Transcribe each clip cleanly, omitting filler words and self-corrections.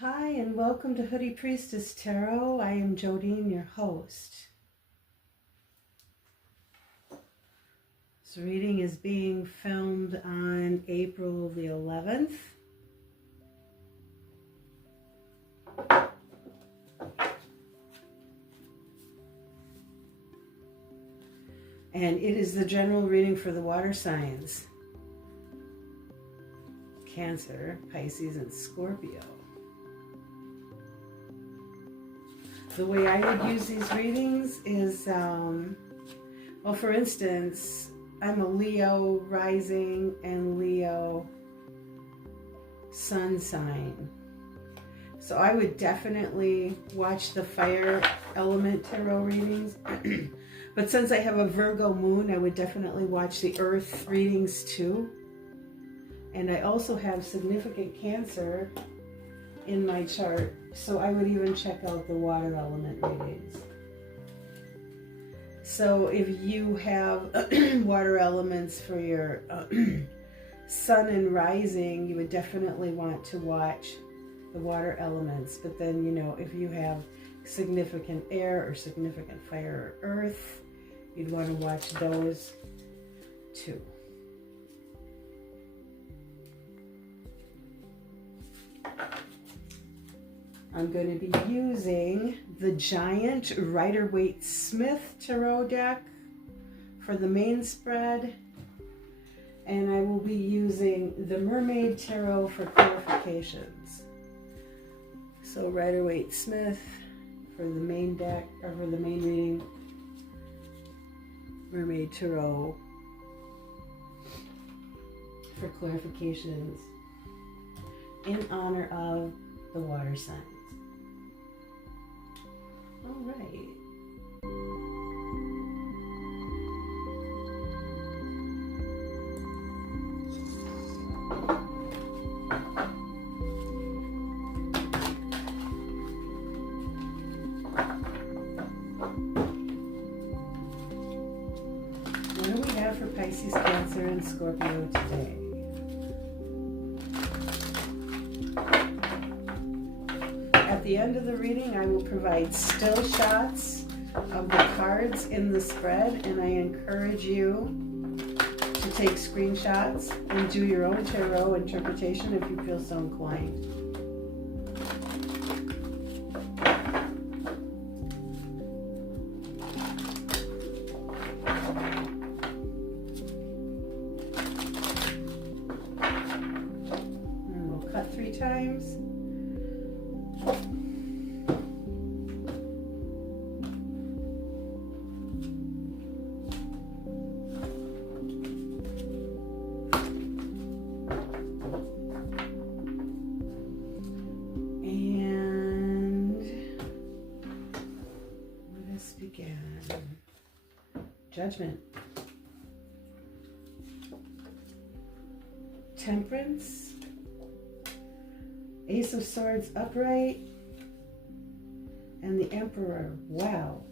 Hi, and welcome to Hoodie Priestess Tarot. I am Jodine, your host. This reading is being filmed on April the 11th. And it is the general reading for the water signs: Cancer, Pisces, and Scorpio. The way I would use these readings is, well, for instance, I'm a Leo rising and Leo sun sign. So I would definitely watch the fire element tarot readings. But since I have a Virgo moon, I would definitely watch the earth readings too. And I also have significant Cancer in my chart, so I would even check out the water element readings. So if you have water elements for your sun and rising, you would definitely want to watch the water elements. But then, you know, if you have significant air or significant fire or earth, you'd want to watch those too. I'm going to be using the Giant Rider-Waite-Smith Tarot deck for the main spread, and I will be using the Mermaid Tarot for clarifications. So Rider-Waite-Smith for the main deck, or for the main reading, Mermaid Tarot for clarifications in honor of the water signs. All right. What do we have for Pisces, Cancer, and Scorpio today? At the end of the reading, I will provide still shots of the cards in the spread, and I encourage you to take screenshots and do your own tarot interpretation if you feel so inclined. And we'll cut 3 times. Judgment, Temperance, Ace of Swords upright, and the Emperor. Wow.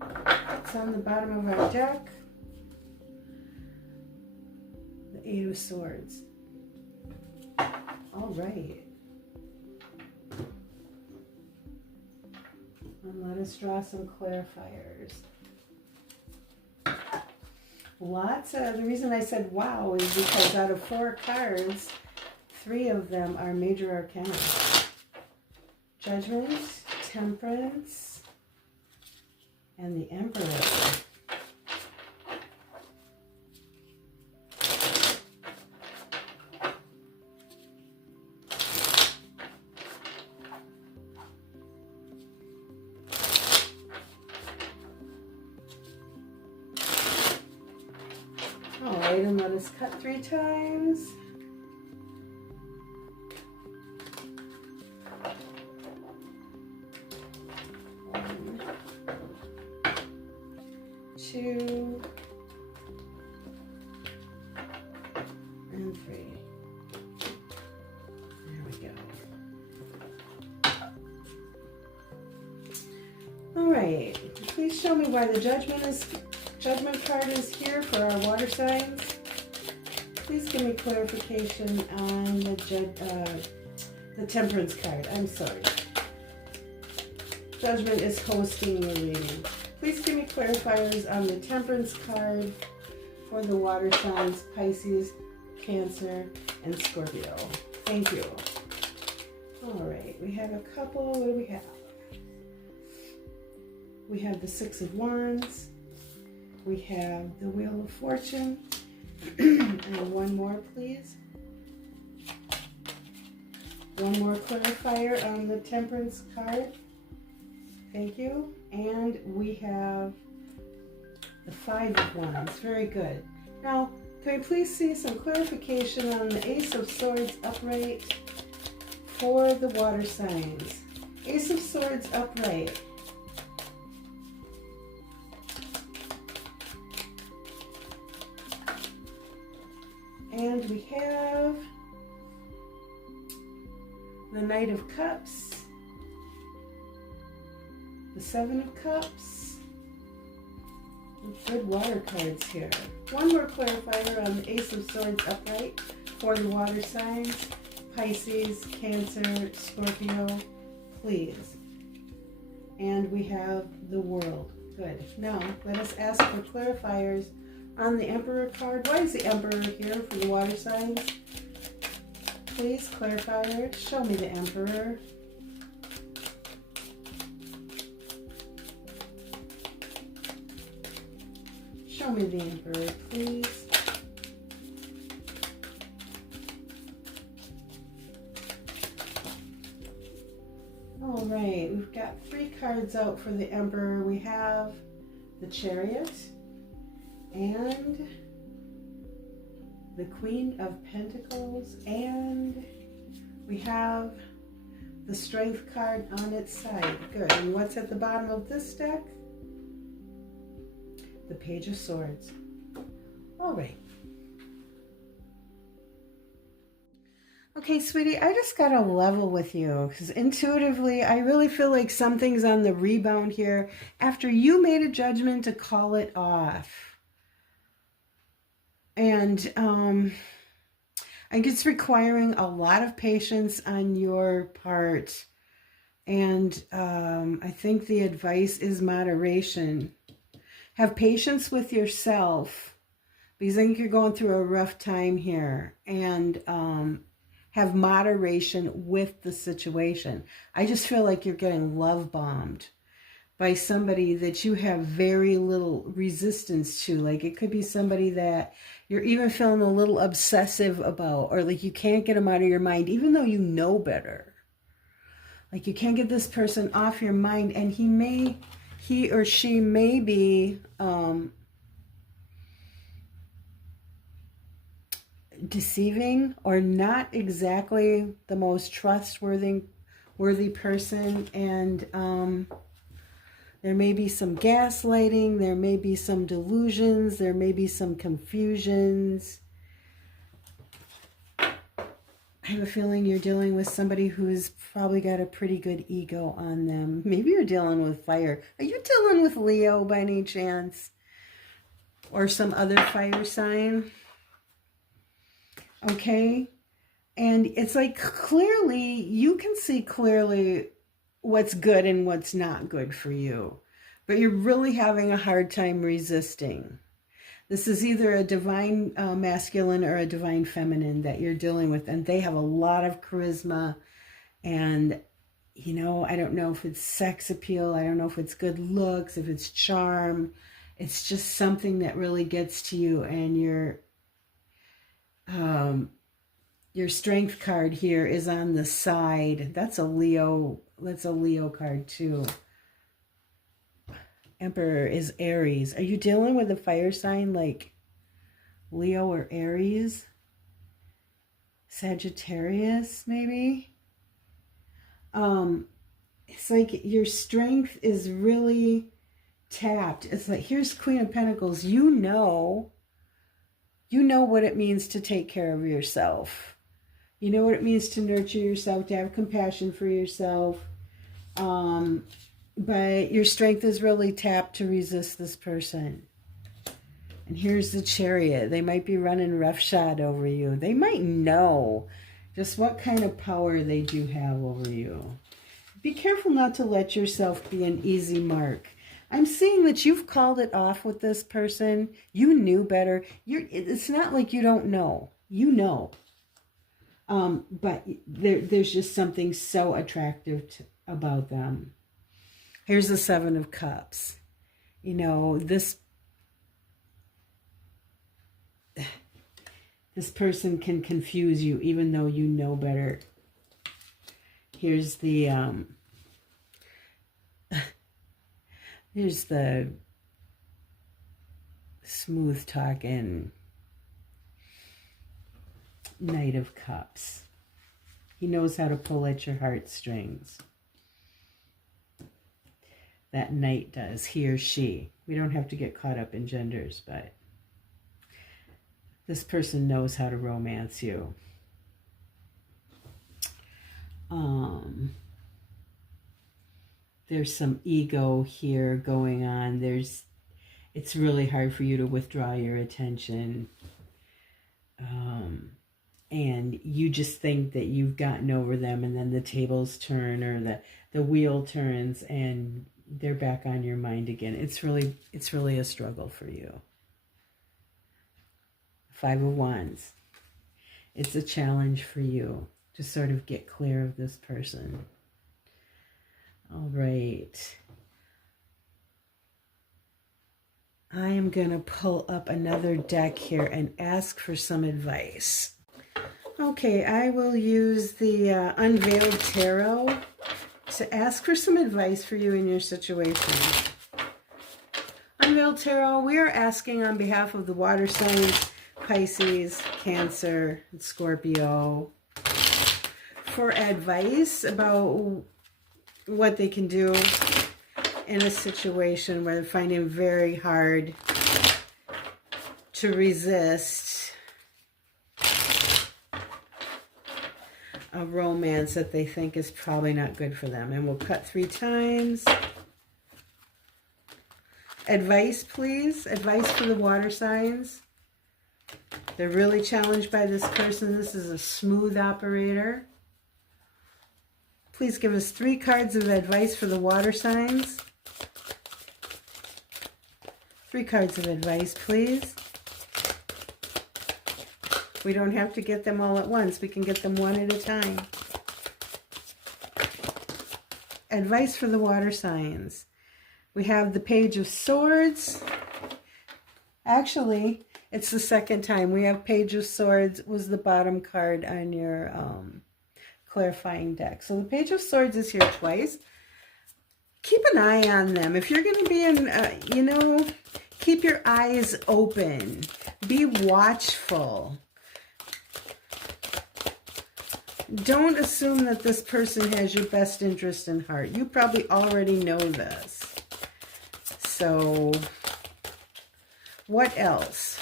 It's on the bottom of our deck. The Eight of Swords. All right. And let us draw some clarifiers. The reason I said wow is because out of 4 cards, 3 of them are major arcana. Judgment, Temperance, and the Emperor. All right, and let us cut 3 times. One, 2, and 3. There we go. All right, please show me why the Judgment card is here for our water signs. Please give me clarification on the Temperance card. I'm sorry. Judgment is hosting the reading. Please give me clarifiers on the Temperance card for the water signs Pisces, Cancer, and Scorpio. Thank you. All right, we have a couple. What do we have? We have the Six of Wands. We have the Wheel of Fortune. And one more, please. One more clarifier on the Temperance card. Thank you. And we have the Five of Wands. Very good. Now, can we please see some clarification on the Ace of Swords upright for the water signs? Ace of Swords upright. And we have the Knight of Cups, the Seven of Cups. Good water cards here. One more clarifier on the Ace of Swords upright for the water signs, Pisces, Cancer, Scorpio, please. And we have the World. Good. Now, let us ask for clarifiers on the Emperor card. Why is the Emperor here for the water signs? Please, clarifier. Show me the Emperor. Show me the Emperor, please. All right, we've got 3 cards out for the Emperor. We have the Chariot and the Queen of Pentacles, and we have the Strength card on its side. Good. And what's at the bottom of this deck? The Page of Swords. All right. Okay, sweetie, I just got to level with you because intuitively, I really feel like something's on the rebound here after you made a judgment to call it off. And I think it's requiring a lot of patience on your part. And I think the advice is moderation. Have patience with yourself because I think you're going through a rough time here. And have moderation with the situation. I just feel like you're getting love bombed by somebody that you have very little resistance to. Like it could be somebody that you're even feeling a little obsessive about, or like you can't get them out of your mind, even though you know better. Like you can't get this person off your mind, and he or she may be deceiving or not exactly the most trustworthy person, and there may be some gaslighting, there may be some delusions, there may be some confusions. I have a feeling you're dealing with somebody who's probably got a pretty good ego on them. Maybe you're dealing with fire. Are you dealing with Leo by any chance? Or some other fire sign? Okay? And it's like clearly, you can see clearly what's good and what's not good for you. But you're really having a hard time resisting. This is either a divine masculine or a divine feminine that you're dealing with. And they have a lot of charisma. And, you know, I don't know if it's sex appeal. I don't know if it's good looks, if it's charm. It's just something that really gets to you. And your strength card here is on the side. That's a Leo card too. Emperor is Aries. Are you dealing with a fire sign like Leo or Aries? Sagittarius, maybe? It's like your strength is really tapped. It's like, here's Queen of Pentacles. You know what it means to take care of yourself. You know what it means to nurture yourself, to have compassion for yourself. But your strength is really tapped to resist this person. And here's the Chariot. They might be running roughshod over you. They might know just what kind of power they do have over you. Be careful not to let yourself be an easy mark. I'm seeing that you've called it off with this person. You knew better. It's not like you don't know. You know. But there's just something so attractive about them. Here's the Seven of Cups. You know, this person can confuse you even though you know better. Here's the smooth talking Knight of Cups. He knows how to pull at your heartstrings. That knight does, he or she. We don't have to get caught up in genders, but this person knows how to romance you. There's some ego here going on. It's really hard for you to withdraw your attention. And you just think that you've gotten over them, and then the tables turn or the wheel turns and they're back on your mind again. It's really a struggle for you. Five of Wands. It's a challenge for you to sort of get clear of this person. All right. I am going to pull up another deck here and ask for some advice. Okay, I will use the Unveiled Tarot to ask for some advice for you in your situation. Unveiled Tarot, we are asking on behalf of the water signs, Pisces, Cancer, and Scorpio, for advice about what they can do in a situation where they're finding it very hard to resist a romance that they think is probably not good for them. And we'll cut 3 times. Advice, please. Advice for the water signs. They're really challenged by this person. This is a smooth operator. Please give us 3 cards of advice for the water signs. 3 cards of advice, please. We don't have to get them all at once. We can get them one at a time. Advice for the water signs. We have the Page of Swords. Actually, it's the second time. We have Page of Swords was the bottom card on your clarifying deck. So the Page of Swords is here twice. Keep an eye on them. If you're going to be in, keep your eyes open. Be watchful. Don't assume that this person has your best interest in heart. You probably already know this. So, what else?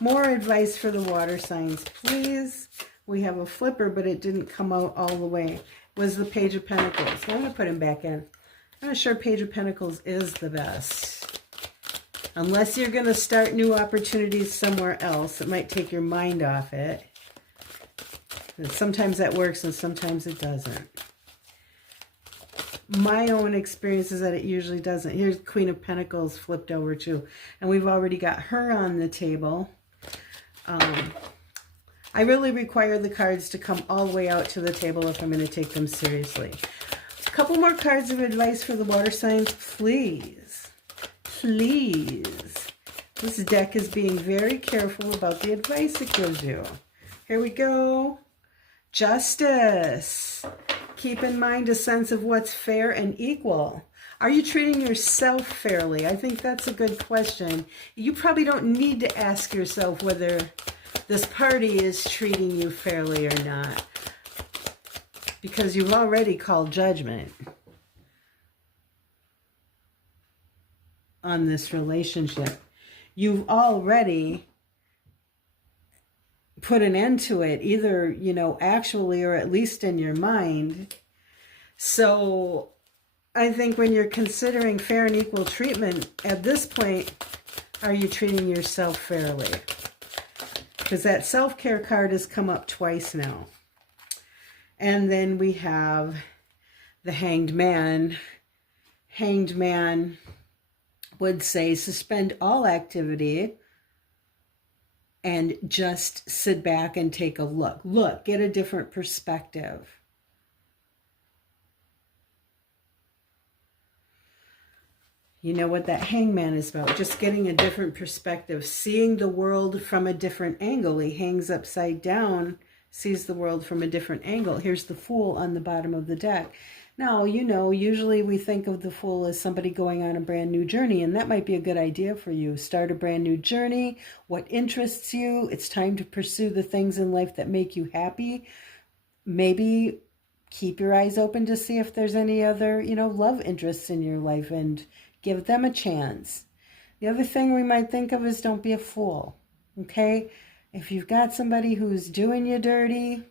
More advice for the water signs, please. We have a flipper, but it didn't come out all the way. It was the Page of Pentacles. I'm going to put him back in. I'm not sure Page of Pentacles is the best. Unless you're going to start new opportunities somewhere else, it might take your mind off it. And sometimes that works and sometimes it doesn't. My own experience is that it usually doesn't. Here's Queen of Pentacles flipped over too. And we've already got her on the table. I really require the cards to come all the way out to the table if I'm going to take them seriously. A couple more cards of advice for the water signs, please. Please. This deck is being very careful about the advice it gives you. Here we go. Justice. Keep in mind a sense of what's fair and equal. Are you treating yourself fairly? I think that's a good question. You probably don't need to ask yourself whether this party is treating you fairly or not, because you've already called judgment on this relationship. You've already put an end to it, either, actually or at least in your mind. So I think when you're considering fair and equal treatment, at this point, are you treating yourself fairly? Because that self-care card has come up twice now. And then we have the Hanged Man. Hanged Man would say suspend all activity and just sit back and take a look. Look, get a different perspective. You know what that hangman is about? Just getting a different perspective, seeing the world from a different angle. He hangs upside down, sees the world from a different angle. Here's the Fool on the bottom of the deck. Now, you know, usually we think of the Fool as somebody going on a brand new journey, and that might be a good idea for you. Start a brand new journey. What interests you? It's time to pursue the things in life that make you happy. Maybe keep your eyes open to see if there's any other, you know, love interests in your life, and give them a chance. The other thing we might think of is don't be a fool, okay? If you've got somebody who's doing you dirty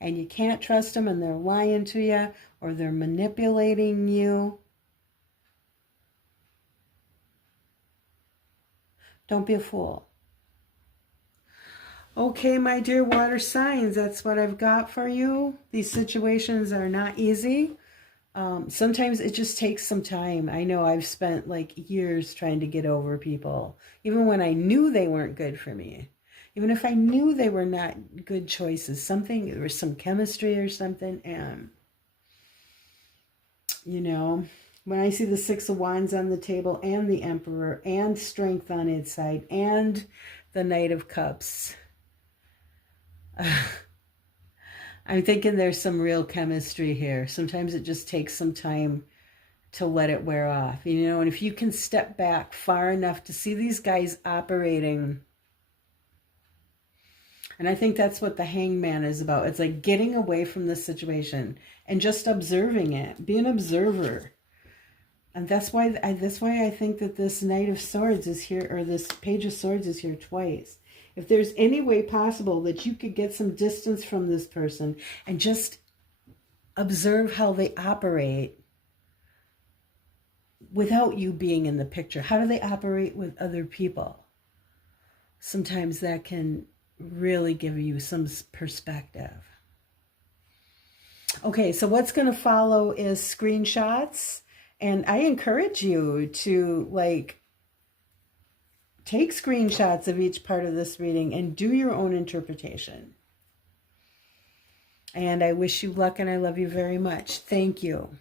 and you can't trust them and they're lying to you or they're manipulating you, don't be a fool. Okay, my dear water signs, that's what I've got for you. These situations are not easy. Sometimes it just takes some time. I know I've spent like years trying to get over people, even when I knew they weren't good for me. Even if I knew they were not good choices, there was some chemistry or something. And, you know, when I see the Six of Wands on the table and the Emperor and Strength on its side and the Knight of Cups, I'm thinking there's some real chemistry here. Sometimes it just takes some time to let it wear off, you know, and if you can step back far enough to see these guys operating, and I think that's what the Hangman is about. It's like getting away from the situation and just observing it. Be an observer. And that's why I think that this Knight of Swords is here, or this Page of Swords is here twice. If there's any way possible that you could get some distance from this person and just observe how they operate without you being in the picture. How do they operate with other people? Sometimes that can really give you some perspective. Okay, so what's going to follow is screenshots. And I encourage you to take screenshots of each part of this reading and do your own interpretation. And I wish you luck and I love you very much. Thank you.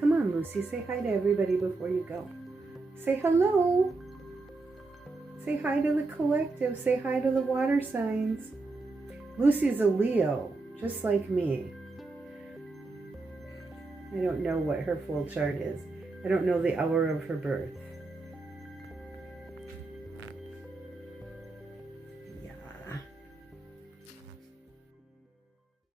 Come on, Lucy, say hi to everybody before you go. Say hello. Say hi to the collective. Say hi to the water signs. Lucy's a Leo, just like me. I don't know what her full chart is. I don't know the hour of her birth.